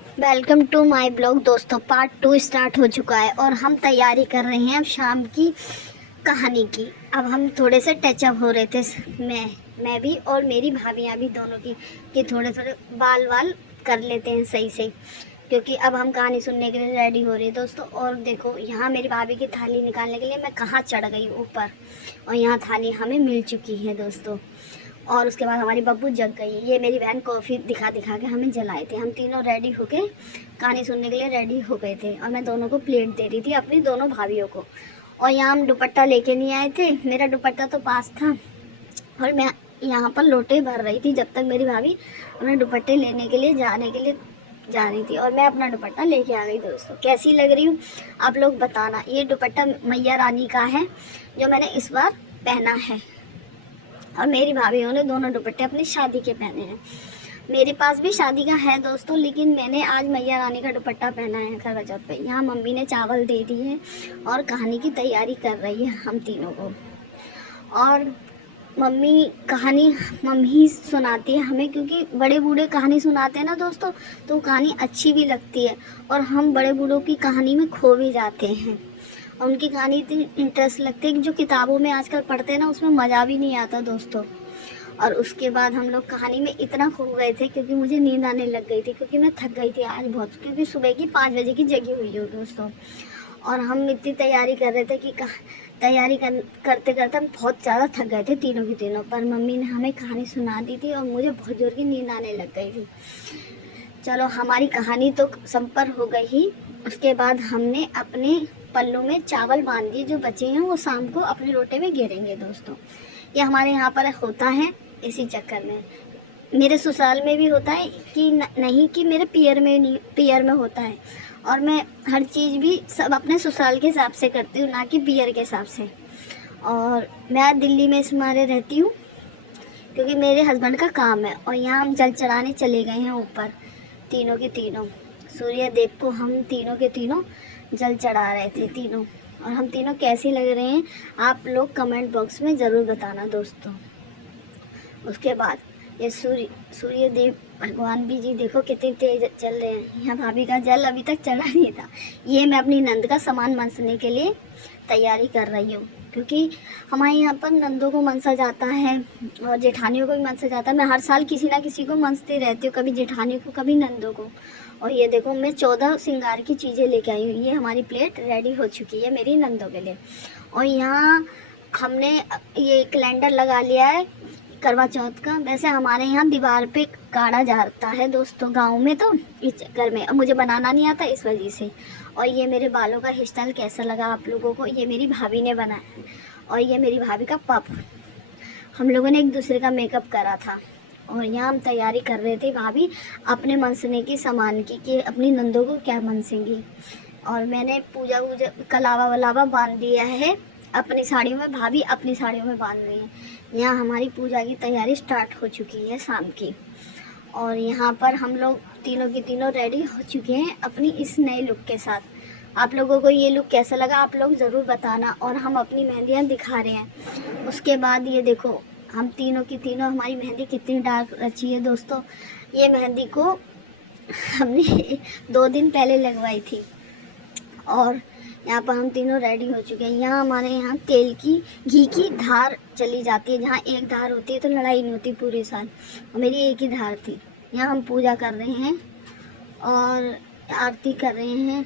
Welcome to my blog दोस्तों। Part 2 start हो चुका है और हम तैयारी कर रहे हैं अब शाम की कहानी की। अब हम थोड़े से टचअप हो रहे थे, मैं भी और मेरी भाभियाँ भी दोनों की, कि थोड़े थोड़े बाल वाल कर लेते हैं सही से, क्योंकि अब हम कहानी सुनने के लिए रेडी हो रहे हैं दोस्तों। और देखो यहाँ मेरी भाभी की थाली निकालने के लिए मैं कहाँ चढ़ गई ऊपर, और यहाँ थाली हमें मिल चुकी है दोस्तों। और उसके बाद हमारी बब्बू जग गई। ये मेरी बहन कॉफ़ी दिखा दिखा के हमें जलाए थे। हम तीनों रेडी होके कहानी सुनने के लिए रेडी हो गए थे, और मैं दोनों को प्लेट दे रही थी, अपनी दोनों भाभियों को। और यहाँ हम दुपट्टा लेके नहीं आए थे, मेरा दुपट्टा तो पास था, और मैं यहाँ पर लोटे भर रही थी जब तक मेरी भाभी अपने दुपट्टे लेने के लिए जा रही थी, और मैं अपना दुपट्टा लेके आ गई दोस्तों। कैसी लग रही हूँ आप लोग बताना। ये दुपट्टा मैया रानी का है जो मैंने इस बार पहना है, और मेरी भाभीयों ने दोनों दुपट्टे अपनी शादी के पहने हैं। मेरे पास भी शादी का है दोस्तों, लेकिन मैंने आज मैया रानी का दुपट्टा पहना है करवा चौथ पे। यहाँ मम्मी ने चावल दे दिए और कहानी की तैयारी कर रही है हम तीनों को। और मम्मी सुनाती है हमें, क्योंकि बड़े बूढ़े कहानी सुनाते हैं ना दोस्तों, तो कहानी अच्छी भी लगती है, और हम बड़े बूढ़ों की कहानी में खो भी जाते हैं। और उनकी कहानी इतनी इंटरेस्ट लगती है कि जो किताबों में आजकल पढ़ते हैं ना, उसमें मज़ा भी नहीं आता दोस्तों। और उसके बाद हम लोग कहानी में इतना खो गए थे, क्योंकि मुझे नींद आने लग गई थी, क्योंकि मैं थक गई थी आज बहुत, क्योंकि सुबह की 5 बजे की जगी हुई हूँ दोस्तों। और हम इतनी तैयारी कर रहे थे कि करते करते हम बहुत ज़्यादा थक गए थे तीनों की तीनों। पर मम्मी ने हमें कहानी सुना दी थी और मुझे बहुत जोर की नींद आने लग गई थी। चलो हमारी कहानी तो संपन्न हो गई ही। उसके बाद हमने अपने पल्लों में चावल बांध दिए, जो बचे हैं वो शाम को अपने लोटे में गिरेंगे दोस्तों। ये हमारे यहाँ पर होता है। इसी चक्कर में मेरे ससुराल में भी होता है कि नहीं कि मेरे पियर में होता है। और मैं हर चीज़ भी सब अपने ससुराल के हिसाब से करती हूँ, ना कि पियर के हिसाब से। और मैं दिल्ली में इस मारे रहती हूँ क्योंकि मेरे हस्बैंड का काम है। और यहाँ हम जल चढ़ाने चले गए हैं ऊपर, तीनों के तीनों सूर्य देव को हम तीनों के तीनों जल चढ़ा रहे थे तीनों। और हम तीनों कैसे लग रहे हैं आप लोग कमेंट बॉक्स में ज़रूर बताना दोस्तों। उसके बाद ये सूर्य देव भगवान भी जी देखो कितने तेज चल रहे हैं। यहाँ भाभी का जल अभी तक चढ़ा नहीं था। ये मैं अपनी नंद का सामान मनसने के लिए तैयारी कर रही हूँ, क्योंकि हमारे यहाँ पर नंदों को मनसा जाता है और जेठानियों को भी मनसा जाता है। मैं हर साल किसी ना किसी को मनसती रहती हूँ, कभी जेठानियों को कभी नंदों को। और ये देखो मैं 14 श्रृंगार की चीज़ें लेके आई हूँ। ये हमारी प्लेट रेडी हो चुकी है मेरी नंदों के लिए। और यहाँ हमने ये कैलेंडर लगा लिया है करवा चौथ का। वैसे हमारे यहाँ दीवार पे काढ़ा जाता है दोस्तों गांव में, तो इस चक्कर में मुझे बनाना नहीं आता इस वजह से। और ये मेरे बालों का हेयर स्टाइल कैसा लगा आप लोगों को, ये मेरी भाभी ने बनाया है। और ये मेरी भाभी का पप, हम लोगों ने एक दूसरे का मेकअप करा था। और यहाँ हम तैयारी कर रहे थे भाभी अपने मनसने की सामान की, कि अपनी नंदों को क्या मनसेंगी। और मैंने पूजा कलावा वलावा बांध दिया है अपनी साड़ियों में, भाभी अपनी साड़ियों में बांध रही हैं। यहाँ हमारी पूजा की तैयारी स्टार्ट हो चुकी है शाम की। और यहाँ पर हम लोग तीनों की तीनों रेडी हो चुके हैं अपनी इस नए लुक के साथ। आप लोगों को ये लुक कैसा लगा आप लोग ज़रूर बताना। और हम अपनी मेहंदियाँ दिखा रहे हैं। उसके बाद ये देखो हम तीनों की तीनों, हमारी मेहंदी कितनी डार्क रची है दोस्तों। ये मेहंदी को हमने 2 दिन पहले लगवाई थी। और यहाँ पर हम तीनों रेडी हो चुके हैं। यहाँ हमारे यहाँ घी की धार चली जाती है। जहाँ एक धार होती है तो लड़ाई नहीं होती पूरे साल, और मेरी एक ही धार थी। यहाँ हम पूजा कर रहे हैं और आरती कर रहे हैं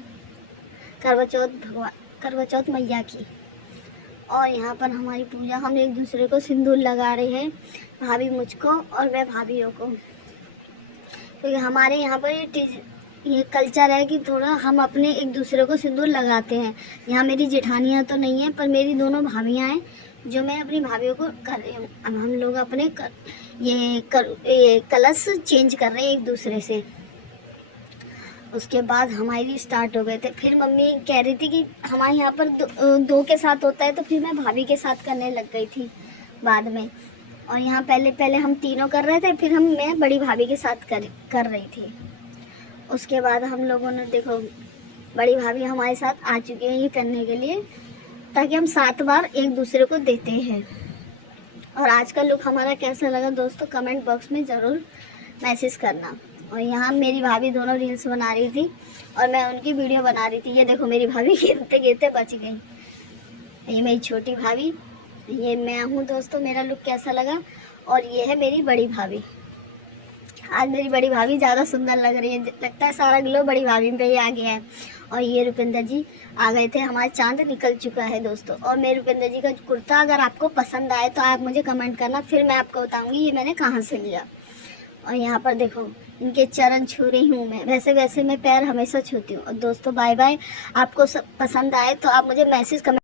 करवा चौथ मैया की। और यहाँ पर हमारी पूजा, हम एक दूसरे को सिंदूर लगा रहे हैं, भाभी मुझको और मैं भाभीयों को। क्योंकि हमारे यहाँ पर ये कल्चर है कि थोड़ा हम अपने एक दूसरे को सिंदूर लगाते हैं। यहाँ मेरी जेठानियाँ तो नहीं है, पर मेरी दोनों भाभियाँ हैं जो मैं अपनी भाभीयों को कर रही हूँ। अब हम लोग अपने ये कलश चेंज कर रहे हैं एक दूसरे से। उसके बाद हमारी स्टार्ट हो गए थे। फिर मम्मी कह रही थी कि हमारे यहाँ पर दो के साथ होता है, तो फिर मैं भाभी के साथ करने लग गई थी बाद में। और यहाँ पहले हम तीनों कर रहे थे, फिर मैं बड़ी भाभी के साथ कर रही थी। उसके बाद हम लोगों ने देखो बड़ी भाभी हमारे साथ आ चुकी है ये करने के लिए, ताकि हम 7 बार एक दूसरे को देते हैं। और आज का लुक हमारा कैसा लगा दोस्तों कमेंट बॉक्स में ज़रूर मैसेज करना। और यहाँ मेरी भाभी दोनों रील्स बना रही थी और मैं उनकी वीडियो बना रही थी। ये देखो मेरी भाभी गिरते गिरते बच गई। ये मेरी छोटी भाभी, ये मैं हूँ दोस्तों। मेरा लुक कैसा लगा? और ये है मेरी बड़ी भाभी। आज मेरी बड़ी भाभी ज़्यादा सुंदर लग रही है, लगता है सारा ग्लो बड़ी भाभी पे ही आ गया है। और ये रुपिंदर जी आ गए थे, हमारा चांद निकल चुका है दोस्तों। और मेरे रुपिंदर जी का कुर्ता अगर आपको पसंद आए तो आप मुझे कमेंट करना, फिर मैं आपको बताऊंगी ये मैंने कहाँ से लिया। और यहाँ पर देखो इनके चरण छू रही हूँ मैं, वैसे मैं पैर हमेशा छूती हूँ। और दोस्तों बाय बाय। आपको सब पसंद आए तो आप मुझे मैसेज कमेंट